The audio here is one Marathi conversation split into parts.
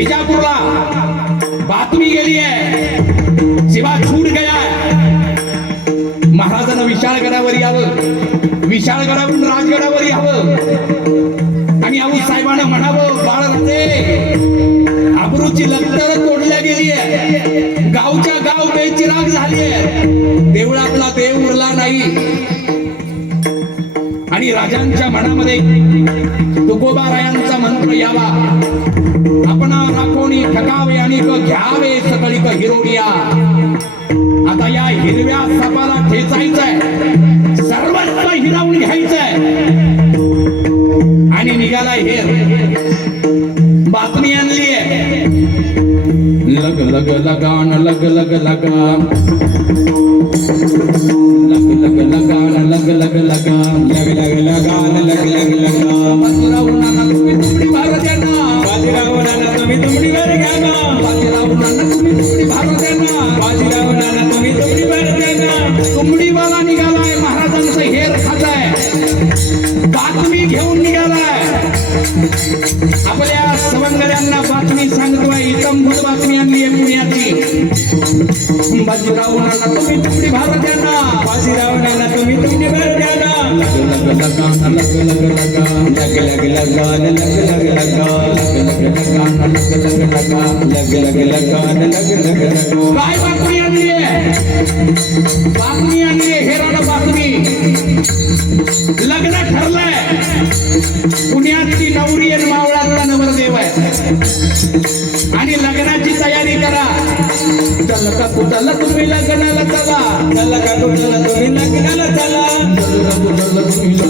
विजापूरला बातमी गेली आहे. शिवा छूट गया महाराजांना विशाळगडावर यावं. विशाळगडावरून राजगडावर यावं. आणि आऊ साहेबांना म्हणावं बाळ अब्रूची लक्तर तोडल्या गेली आहे गावच्या गाव बेचिराग झाली आहे देवळातला देव उरला नाही. आणि राजांच्या मनामध्ये तुकोबारायांचा मंत्र यावा. आपण राखोणी ठकावे आणि घ्यावे सकळी क हिरोडिया आता या हिरव्या सापाला ठेचायचंय. सर्वत्र हिरावून घ्यायचंय. आणि निघाला हेर बातमी आणली लग लग लगान लग लग लगान लग लग लगान लग लग लगान लग. लग लगान काय बातमी आणली बातमी आणली हेरानं बातमी. लग्न ठरलंय. पुण्यातली नवरी आणि मावळातला नवरदेव आहे. आणि लग्नाची तयारी करा. चल का कुठला तुम्ही लग्नाला चला? चला का कुठला तुम्ही लग्नाला चला? चल का कुठला तुम्ही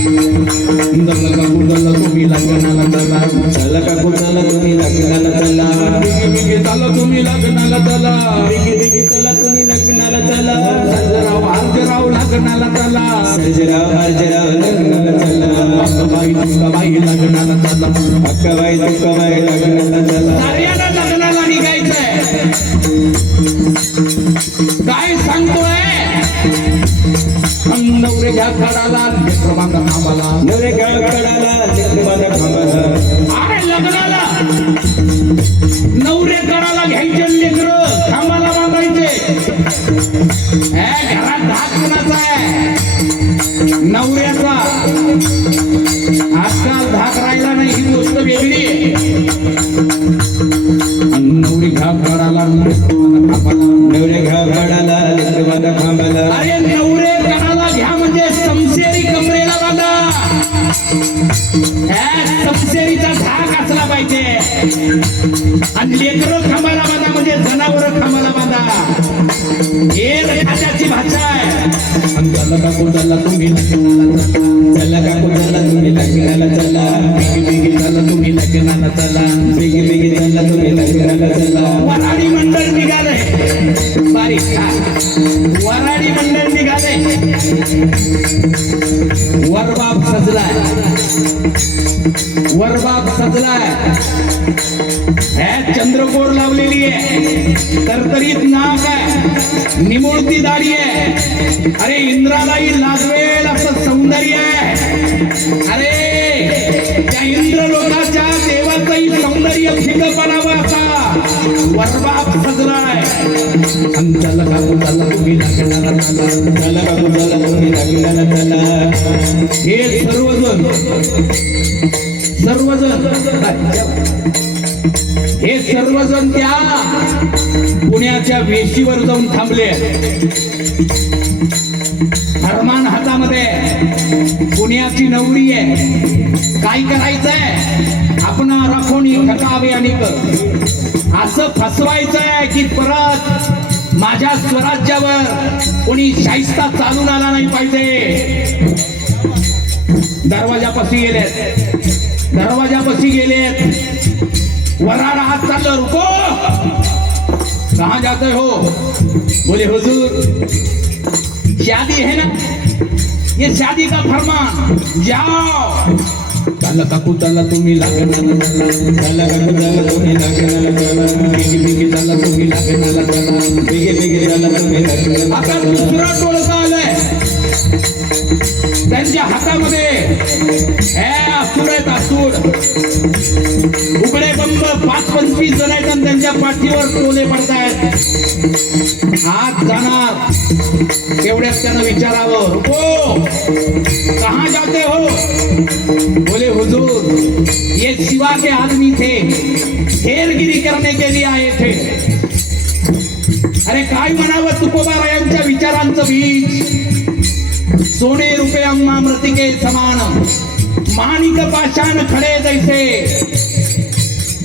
चला. चला. तुम्ही लग्नाला चला. सर्जराव अर्जराव लग्नाला चला. सर्जराव अर्जराव लग्नाला चला. बाई बाई लग्नाला चला. अक्काबाई तुकाबाई लग्नाला चला. साऱ्याला लग्नाला निघायचंय. काय सांगतोय? नवरे लेकरबांधा थांबाला. नवरे कडाला अरे लग्नाला. नवरे कडाला घ्यायचे जनावर खांबाला बांधा. हे खात्याची भाषा आहे. त्याला का कोणाला तुम्ही चला. चला का कुठला तुम्ही लग्नाला चला. बिगी बिगी चला तुम्ही लग्नाला चला. बिगी बिगी चला तुम्ही लग्नाला चला. वराडी मंडळ निघाले. हा. वराडी मंडळ निघाले वरबाप सजलाय वरबाप सजलाय ह्या चंद्रकोर लावलेली आहे तरतरीत नाक आहे निमुळती दाढी आहे अरे इंद्रालाही लाजवेल असं सौंदर्य आहे अरे वरवा सजराय तुम्ही लागणार चला तुम्ही लागणार चला हे सर्वजण सर्वजण हे सर्वजण त्या पुण्याच्या वेशीवर जाऊन थांबले पुण्याची नवरी आहे? काय करायचंय? आपण राखोणी ठकावे आणि क- असं फसवायचंय की परत माझ्या स्वराज्यावर कोणी शाहिस्ता चालून आला नाही पाहिजे. दरवाजापाशी गेलेत. दरवाजापाशी गेलेत. वराड हात चाललं रुको! कहा जाते हो? बोले हुजूर शादी है ना ये शादी का फरमान। जाओ। चला काकू चला तुम्ही लग्नाला चला चला काकू चला तुम्ही लग्नाला चला बिगी बिगी चला तुम्ही लग्नाला चला बेगे बेगे चला तुम्ही लग्नाला आता दुसरा टोळका आलाय त्यांच्या हातामध्ये हे आहेत असूर. उघडे बंब पाच पंचवीस जण आहेत आणि त्यांच्या पाठीवर टोले पडतायत. आज जाणार. एवढ्याच त्यांना विचारावं रुको कहा जाते हो? बोले हुजूर ये शिवा के आदमी थे। हेरगिरी करने के लिए आए थे. अरे काय म्हणावं तुकोबारायांच्या विचारांचं बीज? सोने रुपये अम्मा मृतिके समान। माणिक पाषाण खडे जैसे।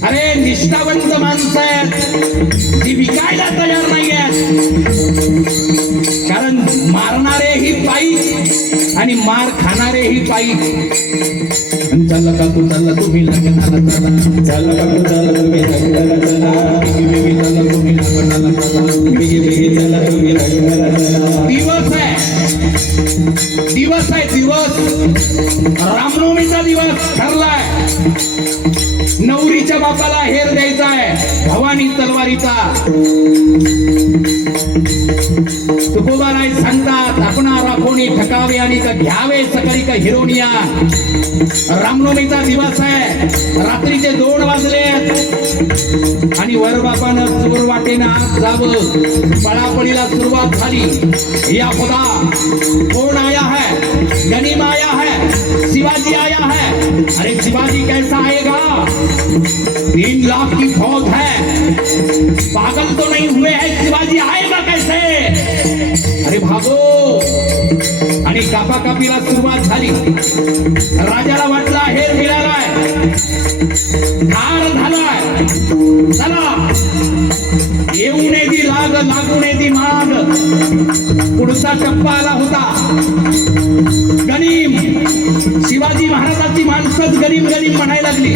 अरे निष्ठावंत माणसं आहेत ती विकायला तयार नाही आहेत कारण मारणारे ही पायी आणि मार खाणारे ही पायी। चल चालला काकू चालला तुम्ही लग्नाला चला। चल काकू चल तुम्ही लग्नाला चला। बेबी तुम्ही लग्नाला चला। दिवस आहे दिवस. रामनवमीचा दिवस ठरलाय. नवरीच्या बापाला हेर द्यायचा आहे भवानी तलवारीचा. तुकोबाराय सांगता आपणारा कोणी ठकावे आणि का घ्यावे सकळी का हिरोनिया. रामनवमीचा दिवस आहे. रात्रीचे दोन वाजले. आणि वर बापानं चोर वाटेनं जावं. पळापळीला सुरुवात झाली. या खुदा कोण आया है? गनीम आया है? शिवाजी आया है? अरे शिवाजी कैसा आएगा? तीन लाख की फौज है। पागल तो नहीं हुए है शिवाजी आएगा कैसे? अरे भागो. आणि कापा कापीला सुरुवात झाली. राजाला वाटला हेर मिळालाय. ठार झालाय. चला. येऊ नये ती लाग लागू नये ती माग. पुढचा टप्पा आला होता. गणिम. शिवाजी महाराजांची माणसंच गरीब गरीब म्हणायला लागली.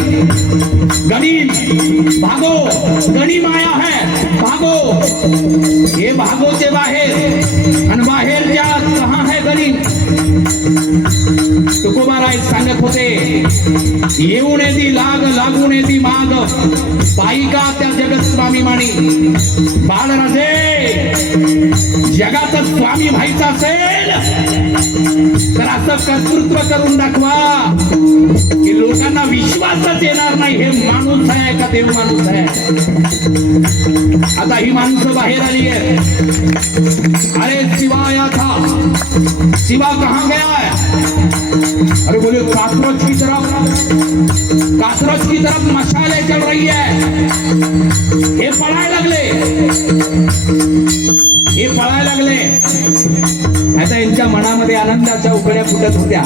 गरीब भागो गणी आया है भागो. हे भागोचे बाहेर. आणि बाहेर ज्या कहा है गरीब? तुकोबाराय सांगत होते येऊन येती लाग लागून येती माग. पायिका त्या जगत स्वामी माणी बाळराजे जगाचा स्वामी व्हायचा असेल तर असं कर्तृत्व करून दाखवा की लोकांना विश्वासच येणार नाही हे माणूस आहे का देव माणूस आहे? आता ही माणसं बाहेर आली आहे अरे शिवाय था शिवा कहाँ है अरे बोले काकरोच की तरफ? काकरोच की तरफ मशाले चल रही है. ये पळायला लागले. हे पळायला लागले. आता यांच्या मनामध्ये आनंदाच्या उकड्या फुटत होत्या.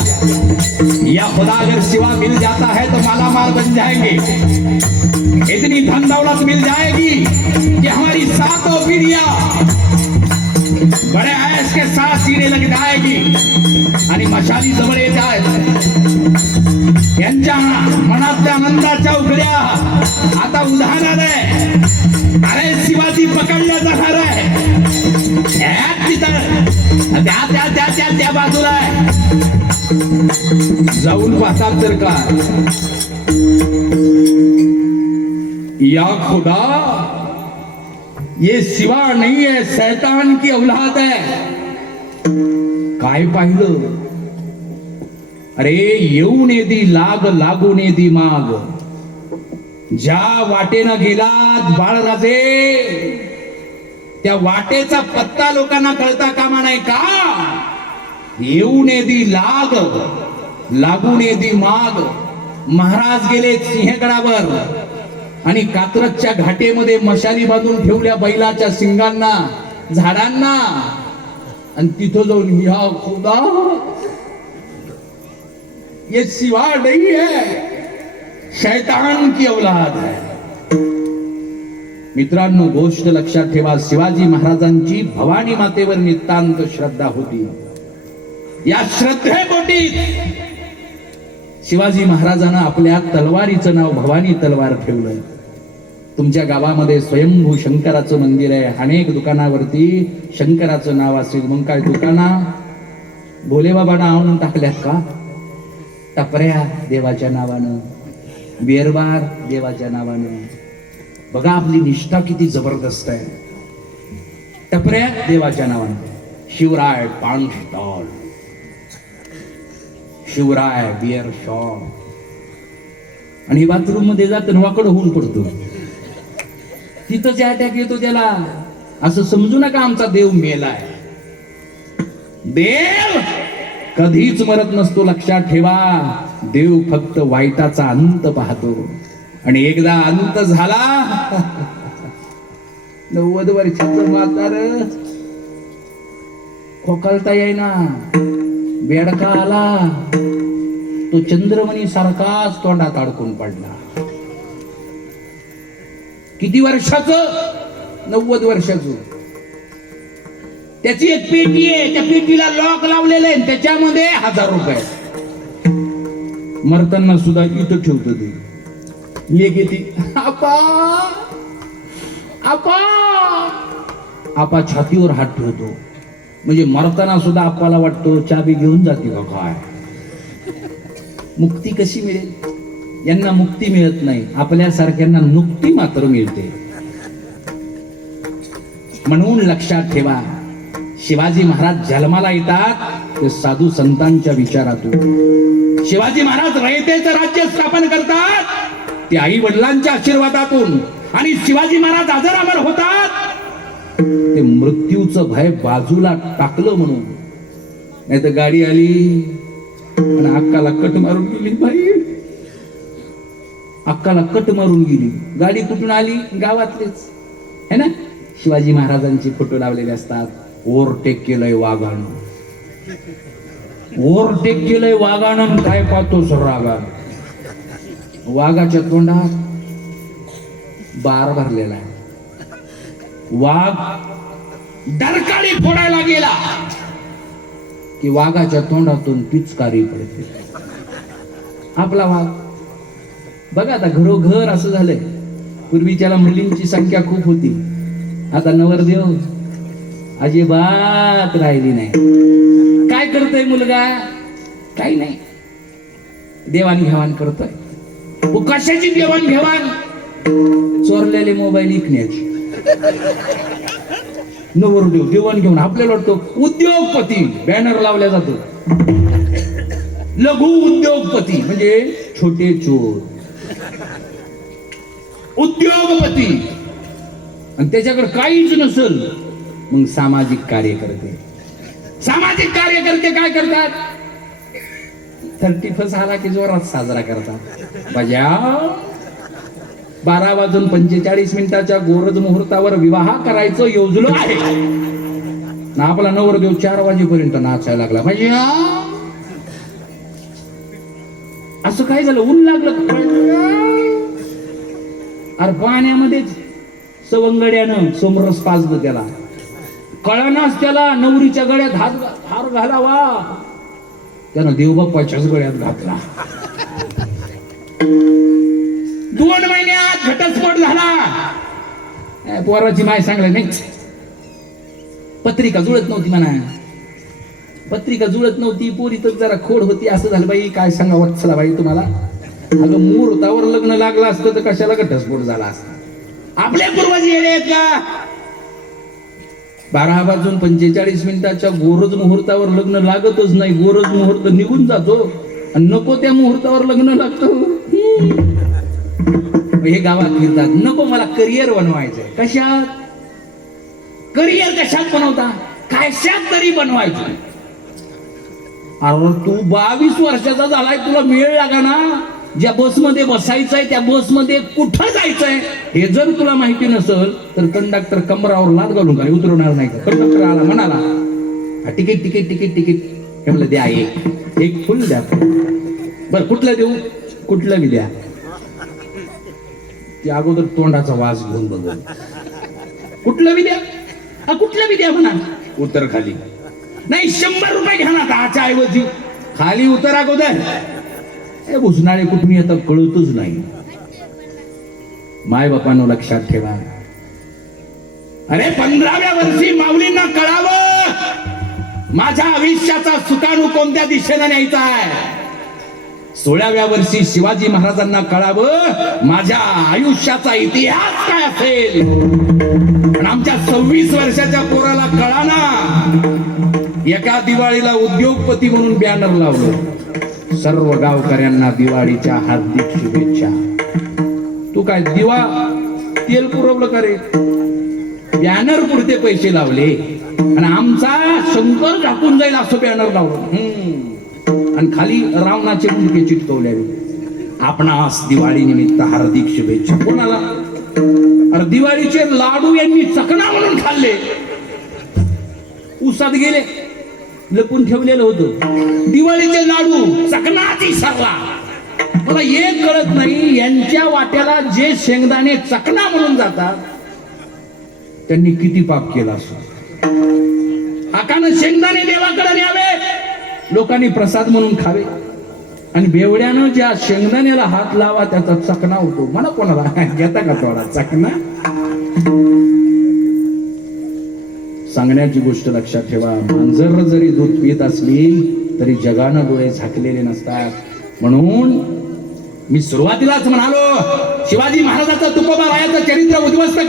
या खुदा अगर शिवा मिल जाता है तो माला माल बन जाएंगे. इतनी धन दौलत मिल जाएगी कि हमारी सातों पीढ़ियां बड़े ऐश के साथ जीने लग आणि मशाली जवळ येत आहेत। यांच्या मनातल्या आनंदाच्या उघड्या आता उदाहरण आहे। अरे शिवाजी पकडल्या जाणार आहे। तिथं त्या त्या त्या त्या त्या बाजूला आहे। जाऊन पाहतात तर का? या खुदा ये शिवा नहीं है शैतान की औलाद है। काय पाहिलं? अरे येऊ ने दी लाग लागू ने दी माग। ज्या वाटेनं गेलात बाळराजे त्या वाटेचा पत्ता लोकांना कळता कामा नाही का? येऊ ने दी लाग लागू ने दी माग। महाराज गेले सिंहगडावर। आणि कात्रजच्या घाटेमध्ये मशाली बांधून ठेवल्या बैलाच्या शिंगांना झाडांना. आणि तिथं जाऊन ह्या खुदा. ये शिवा नहीं आहे शैतान की औलाद है. मित्रांनो गोष्ट लक्षात ठेवा शिवाजी महाराजांची भवानी मातेवर नितांत श्रद्धा होती. या श्रद्धेपोटी शिवाजी महाराजांना आपल्या तलवारीचं नाव भवानी तलवार ठेवलं. तुमच्या गावामध्ये स्वयंभू शंकराचं मंदिर आहे. अनेक दुकानावरती शंकराचं नाव असेल. मग काय दुकाना? भोलेबाबा नाव टाकल्यात का? टपऱ्या देवाच्या नावानं. बेरबार देवाच्या नावानं. बघा आपली निष्ठा किती जबरदस्त आहे. टपऱ्या देवाच्या नावानं. शिवराय पान स्टॉल शिवराय बिअर शॉप आणि बाथरूममध्ये जात वाकड होऊन पडतो. तिथं जे अटॅक येतो त्याला. असं समजू नका आमचा देव मेलाय. देव कधीच मरत नसतो लक्षात ठेवा. देव फक्त वाईटाचा अंत पाहतो. आणि एकदा अंत झाला. नव्वद वर्षाचं म्हातार. खोकलता येईना. बेडका आला. तो चंद्रमणी सारखाच तोंडात अडकून पडला. किती वर्षाचं? नव्वद वर्षाचं. त्याची एक पेटी आहे त्या पेटीला लॉक लावलेलं आहे त्याच्यामध्ये हजार रुपये. मरताना सुद्धा इथं ठेवतो ते. लेख येते आपा! आपा! आपा छातीवर हात ठेवतो. म्हणजे मरताना सुद्धा आपाला वाटतो चाबी घेऊन जाते का काय? मुक्ती कशी मिळेल? यांना मुक्ती मिळत नाही. आपल्यासारख्यांना मुक्ती मात्र मिळते. म्हणून लक्षात ठेवा शिवाजी महाराज जन्माला येतात ते साधू संतांच्या विचारातून. शिवाजी महाराज रयतेचं राज्य स्थापन करतात ते आई वडिलांच्या आशीर्वादातून. आणि शिवाजी महाराज आजारावर होतात. ते मृत्यूचं भय बाजूला टाकलं म्हणून. नाही तर गाडी आली आणि अक्काला कट मारून गेली बाई अक्काला कट मारून गेली. गाडी कुठून आली? गावातलीच. है ना? शिवाजी महाराजांचे फोटो लावलेले असतात. ओव्हरटेक केलंय वाघानं. ओव्हरटेक केलंय वाघानं काय पाहतो रागा? वाघाच्या तोंडात बार भरलेला आहे. वाघ डरकाळी फोडायला गेला. की वाघाच्या तोंडातून पिचकारी पडते. आपला वाघ बघा आता घरोघर असं झालंय. पूर्वीच्याला मुलींची संख्या खूप होती. आता नवरदेव अजिबात राहिली नाही. काय करतोय मुलगा? काही नाही. देवाणघेवाण करतोय. कशाची देवाणघेवाण चोरलेले मोबाईल विकण्याची. नवरदेव देवाण घेऊन आपल्याला वाटतो उद्योगपती बॅनर लावला जातो. लघु उद्योगपती म्हणजे छोटे चोर. उद्योगपती. आणि त्याच्याकडे काहीच नसल मग सामाजिक कार्यकर्ते. सामाजिक कार्यकर्ते काय करतात? थर्टी फर्स्ट आला की जोरात साजरा करतात. बजा. बारा वाजून पंचेचाळीस मिनिटाच्या गोरज मुहूर्तावर विवाह करायचं योजलो आहे. ना आपला नवरदेव चार वाजेपर्यंत नाचायला लागला. म्हणजे असं काय झालं? ऊन लागलं अरे पाण्यामध्येच सवंगड्यानं सोमरस पाजलं त्याला. कळानाच त्याला नवरीच्या गळ्यात हात हार घालावा. त्यानं देवबाप्पाच्याच गळ्यात घातला. दोन महिन्यात घटस्फोट झाला. पोराची माय सांगलं नाही. पत्रिका जुळत नव्हती म्हणा. पत्रिका जुळत नव्हती पोरी तर जरा खोड होती असं झालं बाई काय सांगा वत्सला बाई तुम्हाला. अगं मुहूर्तावर लग्न लागलं असतं तर कशाला घटस्फोट झाला असता? आपले पूर्वज येणे आहेत का? बारा वाजून पंचेचाळीस मिनिटाच्या गोरज मुहूर्तावर लग्न लागतच नाही. गोरज मुहूर्त निघून जातो. आणि नको त्या मुहूर्तावर लग्न लागतं. हे गावात फिरतात. नको मला करिअर बनवायचंय कशात? करिअर कशात बनवता? कशात तरी बनवायचं. अरे तू बावीस वर्षाचा झालाय. तुला मेळ लागा ना? ज्या बसमध्ये बसायचंय त्या बसमध्ये कुठं जायचंय हे जर तुला माहिती नसेल तर कंडक्टर कमरावर लाद घालून काय उतरवणार नाही का? कंडक्टर आला म्हणाला तिकीट तिकीट तिकीट तिकीट हे म्हणलं द्या एक एक फुल द्या. बर कुठलं देऊ? कुठलं बी द्या. ते अगोदर तोंडाचा वास घेऊन बघ. कुठलं बी द्या? हा, कुठलं बी द्या म्हणा. उतर खाली. नाही शंभर रुपये घ्या ना दहाच्या ऐवजी. खाली उतर अगोदर. हे भुसनाळे कुठून आता कळतच नाही. माय बापांनो लक्षात ठेवा. अरे पंधराव्या वर्षी माऊलींना कळावं. माझ्या आयुष्याचा सुकाणू कोणत्या दिशेनं न्यायचा आहे? सोळाव्या वर्षी शिवाजी महाराजांना कळावं माझ्या आयुष्याचा इतिहास काय असेल? पण आमच्या सव्वीस वर्षाच्या पोराला कळाना. एका दिवाळीला उद्योगपती म्हणून बॅनर लावलं. सर्व गावकऱ्यांना दिवाळीच्या हार्दिक शुभेच्छा. तू काय दिवा तेल पुरवलं करे बॅनर पुरते पैसे लावले. आणि आमचा शंकर टाकून जाईल असं बॅनर लावलं. आणि खाली रावणाचे मुंडके चिटकवले आपणास दिवाळी निमित्त हार्दिक शुभेच्छा. कोणाला? अरे दिवाळीचे लाडू यांनी चकना म्हणून खाल्ले. उसात गेले. लपून ठेवलेलं होतं. दिवाळीचे लाडू चकनाची सरला मला एक कळत नाही यांच्या वाट्याला जे शेंगदाणे चकना म्हणून जातात त्यांनी किती पाप केला असं. हाकानं शेंगदाणे देवाकडे न्यावे लोकांनी प्रसाद म्हणून खावे. आणि बेवड्यानं ज्या शेंगदाण्याला हात लावा त्याचा चकना होतो. म्हणा कोणाला घेता का थोडा? चकना? सांगण्याची गोष्ट लक्षात ठेवा. मांजर जरी दूध पित असली तरी जगानं डोळे झाकलेले नसतात. म्हणून मी सुरुवातीलाच म्हणालो शिवाजी महाराजाचं तुकोबा रायाचं चरित्र उद्ध्वस्त